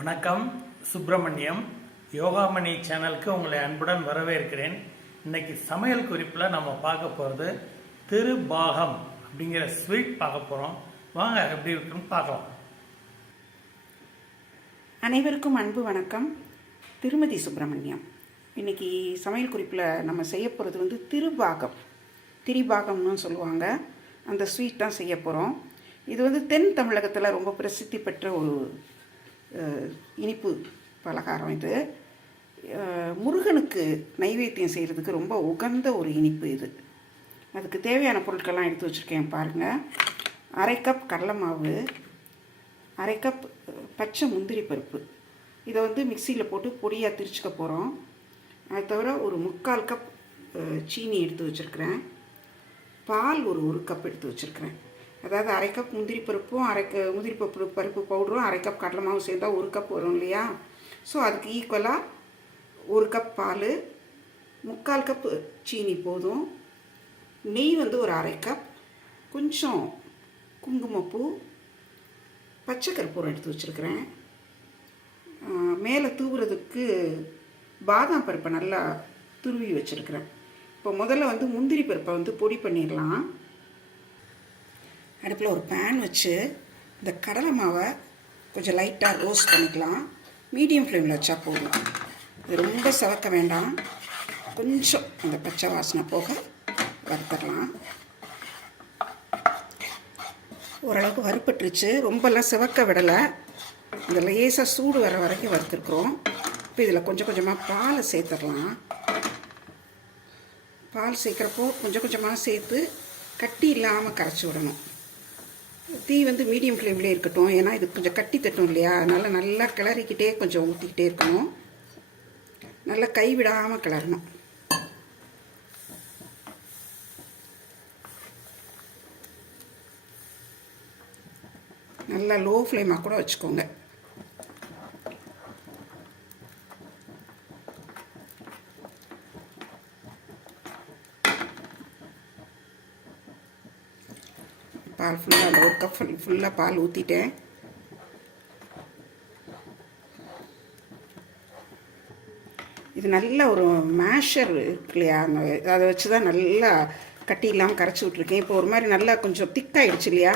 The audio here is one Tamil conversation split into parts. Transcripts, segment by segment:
வணக்கம். சுப்பிரமணியம் யோகாமணி சேனலுக்கு உங்களை அன்புடன் வரவேற்கிறேன். இன்னைக்கு சமையல் குறிப்பில் நம்ம பார்க்க போகிறது திருபாகம் அப்படிங்கிற ஸ்வீட் பார்க்க போகிறோம். வாங்க எப்படி இருக்குன்னு பார்க்கலாம். அனைவருக்கும் அன்பு வணக்கம். திருமதி சுப்பிரமணியம். இன்றைக்கி சமையல் குறிப்பில் நம்ம செய்ய போகிறது திருபாகம், திரிபாகம்னு சொல்லுவாங்க. அந்த ஸ்வீட் தான் செய்ய போகிறோம். இது தென் தமிழகத்தில் ரொம்ப பிரசித்தி பெற்ற ஒரு இனிப்பு பலகாரம். இது முருகனுக்கு நைவேத்தியம் செய்கிறதுக்கு ரொம்ப உகந்த ஒரு இனிப்பு இது. அதுக்கு தேவையான பொருட்கள்லாம் எடுத்து வச்சுருக்கேன் பாருங்கள். 1/2 கப் கடலை மாவு, 1/2 கப் பச்சை முந்திரி பருப்பு. இதை மிக்சியில் போட்டு பொடியாக திரிச்சுக்க போகிறோம். அது தவிர ஒரு 3/4 கப் சீனி எடுத்து வச்சுருக்கிறேன். பால் ஒரு கப் எடுத்து வச்சுருக்கிறேன். அதாவது 1/2 கப் முந்திரி பருப்பும் முந்திரி பருப்பு பவுடரும் 1/2 கப் கடலை மாவும் சேர்ந்தால் 1 கப் வரும் இல்லையா? ஸோ அதுக்கு ஈக்குவலாக 1 கப் பால், 3/4 கப் சீனி போதும். நெய் ஒரு 1/2 கப், கொஞ்சம் குங்குமப்பூ, பச்சை கற்பூரம் எடுத்து வச்சுருக்கிறேன். மேலே தூவுறதுக்கு பாதாம் பருப்பை நல்லா துருவி வச்சுருக்கிறேன். இப்போ முதல்ல முந்திரி பருப்பை பொடி பண்ணிடலாம். அடுப்பில் ஒரு பேன் வச்சு இந்த கடலை மாவை கொஞ்சம் லைட்டாக ரோஸ்ட் பண்ணிக்கலாம். மீடியம் ஃப்ளேமில் வச்சா போதும். இது ரொம்ப சவக்க வேண்டாம். கொஞ்சம் அந்த பச்சை வாசனை போக வறுத்துடலாம். ஓரளவுக்கு வறுப்பட்டுருச்சு. ரொம்பலாம் சிவக்க விடலை. இந்த லேசாக சூடு வர வரைக்கும் வறுத்துருக்குறோம். இப்போ இதில் கொஞ்சம் கொஞ்சமாக பாலை சேர்த்துடலாம். பால் சேர்க்குறப்போ கொஞ்சம் கொஞ்சமாக சேர்த்து கட்டி இல்லாமல் கரைச்சி விடணும். தீ மீடியம் ஃப்ளேம்லேயே இருக்கட்டும். ஏன்னா இது கொஞ்சம் கட்டி தட்டும் இல்லையா? அதனால் நல்லா கிளறிக்கிட்டே கொஞ்சம் ஊற்றிக்கிட்டே இருக்கணும். நல்லா கைவிடாமல் கிளறணும். நல்லா லோ ஃப்ளேமாக கூட வச்சுக்கோங்க. பால் ஃபுல்லாக அந்த 1 கப் ஃபுல்லாக பால் ஊற்றிட்டேன். இது நல்ல ஒரு மேஷர் இருக்கு இல்லையா? அதை வச்சு தான் நல்லா கட்டி இல்லாமல் கரைச்சி விட்ருக்கேன். இப்போ ஒரு மாதிரி நல்லா கொஞ்சம் திக்காயிடுச்சு இல்லையா?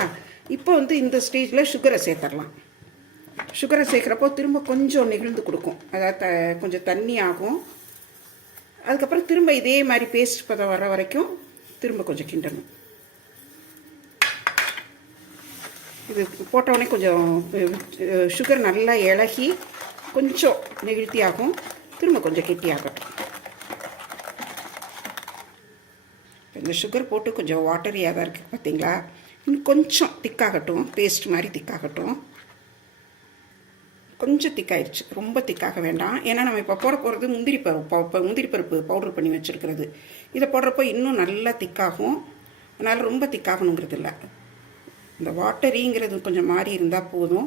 இப்போ இந்த ஸ்டேஜில் சுகரை சேர்த்துடலாம். சுகரை சேர்க்குறப்போ திரும்ப கொஞ்சம் நெகிழ்ந்து கொடுக்கும். அதாவது கொஞ்சம் தண்ணி ஆகும். அதுக்கப்புறம் திரும்ப இதே மாதிரி பேஸ்ட் பதம் வர வரைக்கும் திரும்ப கொஞ்சம் கிண்டணும். இது போட்டவுடனே கொஞ்சம் சுகர் நல்லா இலகி கொஞ்சம் நெகிழ்த்தி ஆகும். திரும்ப கொஞ்சம் கெட்டியாகட்டும். இந்த சுகர் போட்டு கொஞ்சம் வாட்டரியாக தான் இருக்குது பார்த்தீங்களா? இன்னும் கொஞ்சம் திக்காகட்டும். பேஸ்ட் மாதிரி திக்காகட்டும். கொஞ்சம் திக்காயிடுச்சு. ரொம்ப திக்காக வேண்டாம். ஏன்னா நம்ம இப்போ போட போகிறது முந்திரி பருப்பு பவுடர் பண்ணி வச்சுருக்கிறது. இதை போடுறப்போ இன்னும் நல்லா திக்காகும். அதனால் ரொம்ப திக்காகணுங்கிறது இல்லை. இந்த வாட்டரிங்கிறது கொஞ்சம் மாறி இருந்தால் போதும்.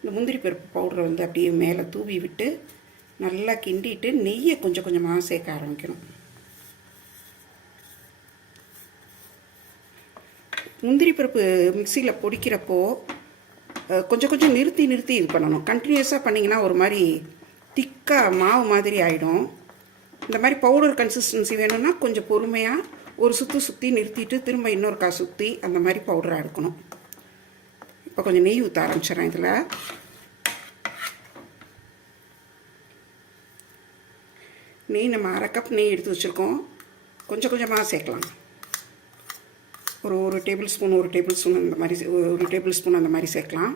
இந்த முந்திரி பருப்பு பவுடரை அப்படியே மேலே தூவி விட்டு நல்லா கிண்டிட்டு நெய்யை கொஞ்சம் கொஞ்சமாக சேர்க்க ஆரம்பிக்கணும். முந்திரி பருப்பு மிக்சியில் பொடிக்கிறப்போ கொஞ்சம் கொஞ்சம் நிறுத்தி இது பண்ணணும். கண்டினியூஸாக பண்ணிங்கன்னா ஒரு மாதிரி திக்காக மாவு மாதிரி ஆகிடும். இந்த மாதிரி பவுடர் கன்சிஸ்டன்சி வேணும்னா கொஞ்சம் பொறுமையாக ஒரு சுற்றி நிறுத்திட்டு திரும்ப இன்னொரு சுற்றி அந்த மாதிரி பவுடராக எடுக்கணும். இப்போ கொஞ்சம் நெய் ஊற்ற ஆரம்பிச்சிடறேன். இதில் நெய் நம்ம 1/2 கப் நெய் எடுத்து வச்சுருக்கோம். கொஞ்சம் கொஞ்சமாக சேர்க்கலாம். ஒரு டேபிள் ஸ்பூன் அந்த மாதிரி அந்த மாதிரி சேர்க்கலாம்.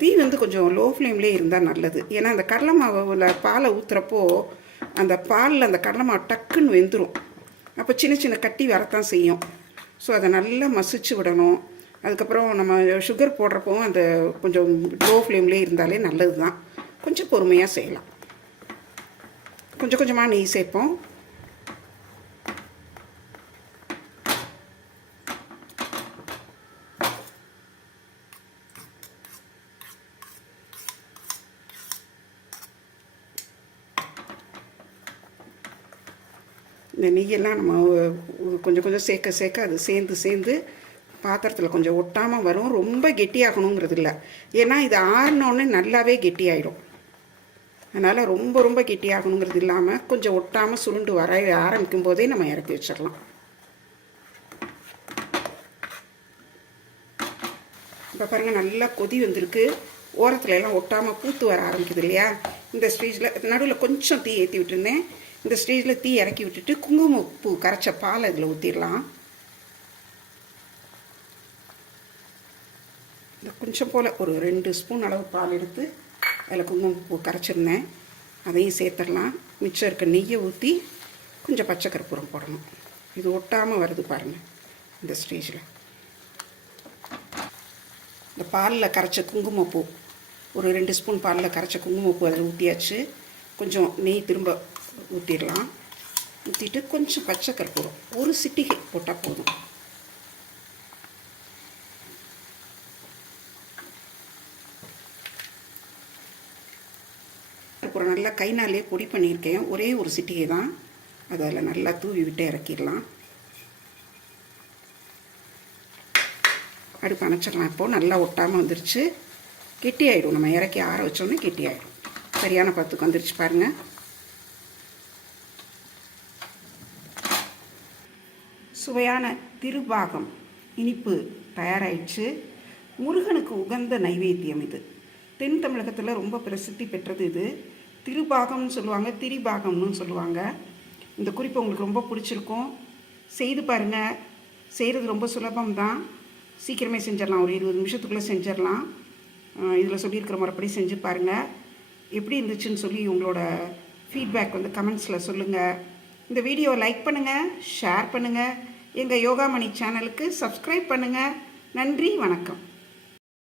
தீ கொஞ்சம் லோ ஃப்ளேம்லேயே இருந்தால் நல்லது. ஏன்னா அந்த கடலை மாவில் பாலை ஊற்றுறப்போ அந்த பாலில் அந்த கடலை மாவு டக்குன்னு வெந்துடும். அப்போ சின்ன சின்ன கட்டி வரத்தான் செய்யும். ஸோ அதை நல்லா மசிச்சு விடணும். அதுக்கப்புறம் நம்ம சுகர் போடுறப்போ அந்த கொஞ்சம் லோ ஃப்ளேம்லேயே இருந்தாலே நல்லது தான். கொஞ்சம் பொறுமையாக செய்யலாம். கொஞ்சம் கொஞ்சமாக நெய் சேர்ப்போம். இந்த நெய்யெல்லாம் நம்ம கொஞ்சம் கொஞ்சம் சேர்க்க சேர்க்க அது சேர்ந்து பாத்திரத்தில் கொஞ்சம் ஒட்டாமல் வரும். ரொம்ப கெட்டியாகணுங்கிறது இல்லை, ஏன்னா இது ஆறினோடனே நல்லாவே கெட்டியாயிடும். அதனால் ரொம்ப கெட்டியாகணுங்கிறது இல்லாமல் கொஞ்சம் ஒட்டாமல் சுருண்டு வர ஆரம்பிக்கும் போதே நம்ம இறக்கி வச்சிடலாம். இப்போ பாருங்கள், நல்லா கொதி வந்திருக்கு. ஓரத்தில் எல்லாம் ஒட்டாமல் பூத்து வர ஆரம்பிக்குது இல்லையா? இந்த ஸ்டேஜில் நடுவில் கொஞ்சம் தீ ஏற்றி விட்டுருந்தேன். இந்த ஸ்டேஜில் தீ இறக்கி விட்டுட்டு குங்குமப்பூ கரைச்ச பால் இதில் ஊற்றிடலாம். இந்த கொஞ்சம் போல் ஒரு 2 ஸ்பூன் அளவு பால் எடுத்து அதில் குங்குமப்பூ கரைச்சிருந்தேன், அதையும் சேர்த்துடலாம். மிச்சம் இருக்க நெய்யை ஊற்றி கொஞ்சம் பச்சை கற்பூரம் போடணும். இது ஒட்டாமல் வருது பாருங்கள். இந்த ஸ்டேஜில் இந்த பாலில் கரைச்ச குங்குமப்பூ, ஒரு 2 ஸ்பூன் பாலில் கரைச்ச குங்குமப்பூ அதில் ஊற்றியாச்சு. கொஞ்சம் நெய் திரும்ப ஊற்றிடலாம். ஊற்றிட்டு கொஞ்சம் பச்சை கற்பூரம் ஒரு சிட்டிகை போட்டால் போதும். கற்பூரம் நல்லா கைனாலே பொடி பண்ணியிருக்கேன், ஒரே ஒரு சிட்டிகை தான். அதில் நல்லா தூவி விட்டு இறக்கிடலாம். அடுப்பு அணைச்சிடலாம். இப்போது நல்லா ஒட்டாமல் வந்துருச்சு, கெட்டி ஆகிடும். நம்ம இறக்கி ஆற வச்சோன்னே கெட்டி ஆகிடும். சரியான பத்துக்கு வந்துருச்சு பாருங்கள். சுவையான திருபாகம் இனிப்பு தயாராகிடுச்சு. முருகனுக்கு உகந்த நைவேத்தியம் இது. தென் தமிழகத்தில் ரொம்ப பிரசித்தி பெற்றது இது. திருபாகம்னு சொல்லுவாங்க, திரிபாகம்னு சொல்லுவாங்க. இந்த குறிப்பு உங்களுக்கு ரொம்ப பிடிச்சிருக்கும். செய்து பாருங்கள். செய்கிறது ரொம்ப சுலபம்தான், சீக்கிரமே செஞ்சிடலாம். ஒரு 20 நிமிஷத்துக்குள்ளே செஞ்சிடலாம். இதில் சொல்லியிருக்கிற முறைப்படி செஞ்சு பாருங்கள். எப்படி இருந்துச்சுன்னு சொல்லி உங்களோட ஃபீட்பேக் வந்து கமெண்ட்ஸில் சொல்லுங்கள். இந்த வீடியோவை லைக் பண்ணுங்கள், ஷேர் பண்ணுங்கள். எங்கள் யோகாமணி சேனலுக்கு சப்ஸ்கிரைப் பண்ணுங்கள். நன்றி, வணக்கம்.